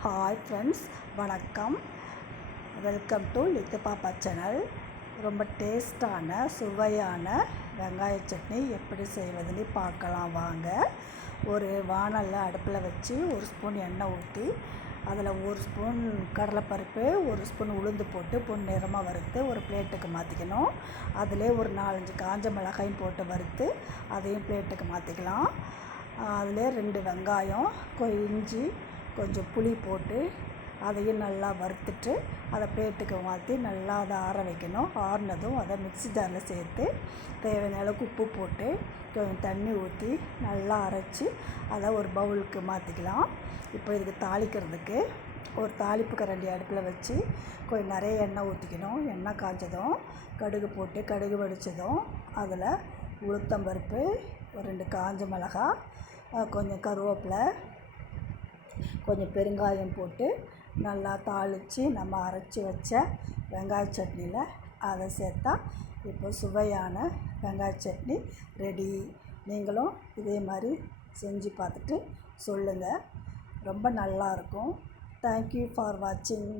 Hi friends வணக்கம். Welcome to Lithu Pappa channel ரொம்ப டேஸ்டான சுவையான வெங்காய சட்னி எப்படி செய்வதுன்னு பார்க்கலாம் வாங்க. ஒரு வானலில் அடுப்பில் வச்சு ஒரு ஸ்பூன் எண்ணெய் ஊற்றி அதில் ஒரு ஸ்பூன் கடலைப்பருப்பு ஒரு ஸ்பூன் உளுந்து போட்டு பொன் நிறமாக வறுத்து ஒரு பிளேட்டுக்கு மாற்றிக்கணும் அதிலே ஒரு நாலஞ்சு காஞ்ச மிளகாயும் போட்டு வறுத்து அதையும் பிளேட்டுக்கு மாற்றிக்கலாம் அதிலே ரெண்டு வெங்காயம் கொஞ்சி கொஞ்சம் புளி போட்டு அதையும் நல்லா வறுத்துட்டு அதை பிளேட்டுக்கு மாற்றி நல்லா அதை ஆற வைக்கணும். ஆறினதும் அதை மிக்ஸி ஜாரில் சேர்த்து தேவையான அளவுக்கு உப்பு போட்டு கொஞ்சம் தண்ணி ஊற்றி நல்லா அரைச்சி அதை ஒரு பவுலுக்கு மாற்றிக்கலாம். இப்போ இதுக்கு தாளிக்கிறதுக்கு ஒரு தாளிப்பு கரண்டி அடுப்பில் வச்சு கொஞ்சம் நிறைய எண்ணெய் ஊற்றிக்கணும். எண்ணெய் காய்ஞ்சதும் கடுகு போட்டு கடுகு வடித்ததும் அதில் உளுத்தம்பருப்பு ஒரு ரெண்டு காஞ்ச மிளகா கொஞ்சம் கருவேப்பிலை கொஞ்சம் பெருங்காயம் போட்டு நல்லா தாளித்து நம்ம அரைச்சி வச்ச வெங்காய சட்னியில் அதை சேர்த்தா இப்போ சுவையான வெங்காய சட்னி ரெடி. நீங்களும் இதே மாதிரி செஞ்சு பார்த்துட்டு சொல்லுங்கள் ரொம்ப நல்லாயிருக்கும் தேங்க்யூ ஃபார் வாட்சிங்